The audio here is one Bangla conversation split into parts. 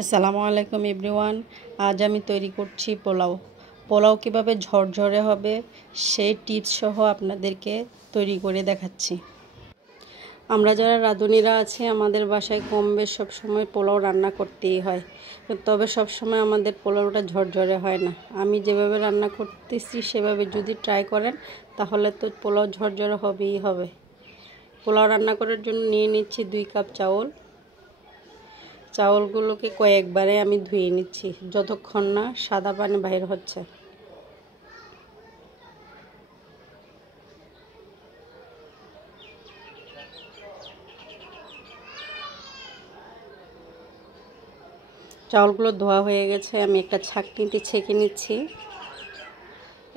আসসালামু আলাইকুম এভরিওয়ান। আজ আমি তৈরি করছি পোলাও। পোলাও কিভাবে ঝরঝরে হবে সেই টিপস সহ আপনাদেরকে তৈরি করে দেখাচ্ছি। আমরা যারা রাঁধুনিরা আছি আমাদের বাসায় কম বেশ সবসময় পোলাও রান্না করতেই হয়, তবে সবসময় আমাদের পোলাওটা ঝরঝরে হয় না। আমি যেভাবে রান্না করতেছি সেভাবে যদি ট্রাই করেন তাহলে তো পোলাও ঝরঝরে হবেই হবে। পোলাও রান্না করার জন্য নিয়ে নিচ্ছি 2 কাপ চাউল। চাউলগুলোকে কয়েকবারে আমি ধুয়ে নিচ্ছি যতক্ষণ না সাদা পানি বাইর হচ্ছে। চাউলগুলো ধোয়া হয়ে গেছে, আমি একটা ছাঁকনিতে ছেঁকে নিচ্ছি।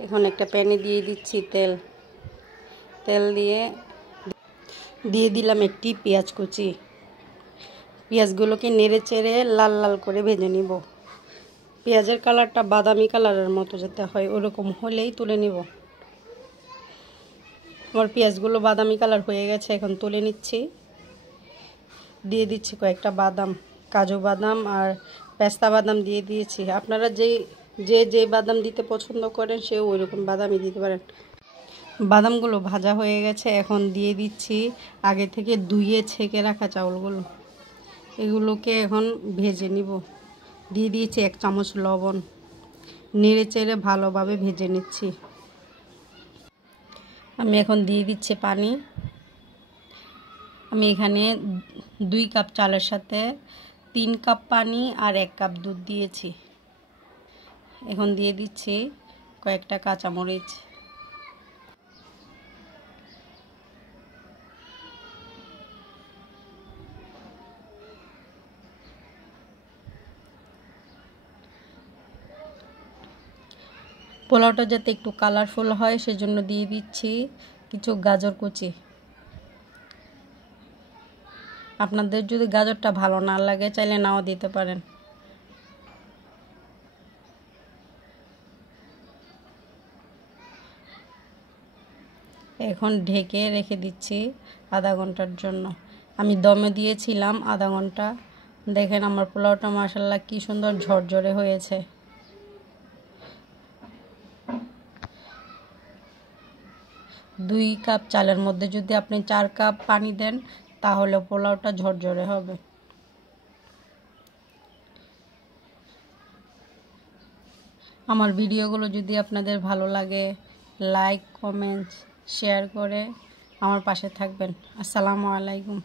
এখন একটা প্যানে দিয়ে দিচ্ছি তেল। তেল দিয়ে দিলাম একটি পেঁয়াজ কুচি। পেঁয়াজগুলোকে নেড়ে চেড়ে লাল লাল করে ভেজে নিব। পেঁয়াজের কালারটা বাদামি কালারের মতো যেতে হয়, ওরকম হলেই তুলে নিব। আমার পেঁয়াজগুলো বাদামি কালার হয়ে গেছে, এখন তুলে নিচ্ছি। দিয়ে দিচ্ছি কয়েকটা বাদাম, কাজু বাদাম আর পেস্তা বাদাম দিয়ে দিয়েছি। আপনারা যে বাদাম দিতে পছন্দ করেন সে ওই রকম বাদামই দিতে পারেন। বাদামগুলো ভাজা হয়ে গেছে, এখন দিয়ে দিচ্ছি আগে থেকে ধুয়ে ছেঁকে রাখা চাউলগুলো। এগুলোকে এখন ভেজে নিব। দিয়ে দিয়েছি 1 চামচ লবণ, নেড়ে চেড়ে ভালোভাবে ভেজে নিচ্ছি। আমি এখন দিয়ে দিচ্ছি পানি। আমি এখানে 2 কাপ চালের সাথে 3 কাপ পানি আর 1 কাপ দুধ দিয়েছি। এখন দিয়ে দিচ্ছি কয়েকটা কাঁচামরিচ। পোলাওটা যাতে একটু কালারফুল হয় সেজন্য দিয়ে দিচ্ছি কিছু গাজর কুচি। আপনাদের যদি গাজরটা ভালো না লাগে চাইলে নাও দিতে পারেন। এখন ঢেকে রেখে দিচ্ছি আধা ঘন্টার জন্য। আমি দমে দিয়েছিলাম আধা ঘন্টা। দেখেন আমার পোলাওটা মাশাআল্লাহ কি সুন্দর ঝরঝরে হয়েছে। দুই কাপ চালের মধ্যে যদি আপনি 4 কাপ পানি দেন তাহলে পোলাওটা ঝরঝরে হবে। আমার ভিডিওগুলো যদি আপনাদের ভালো লাগে লাইক, কমেন্ট, শেয়ার করে আমার পাশে থাকবেন। আসসালামু আলাইকুম।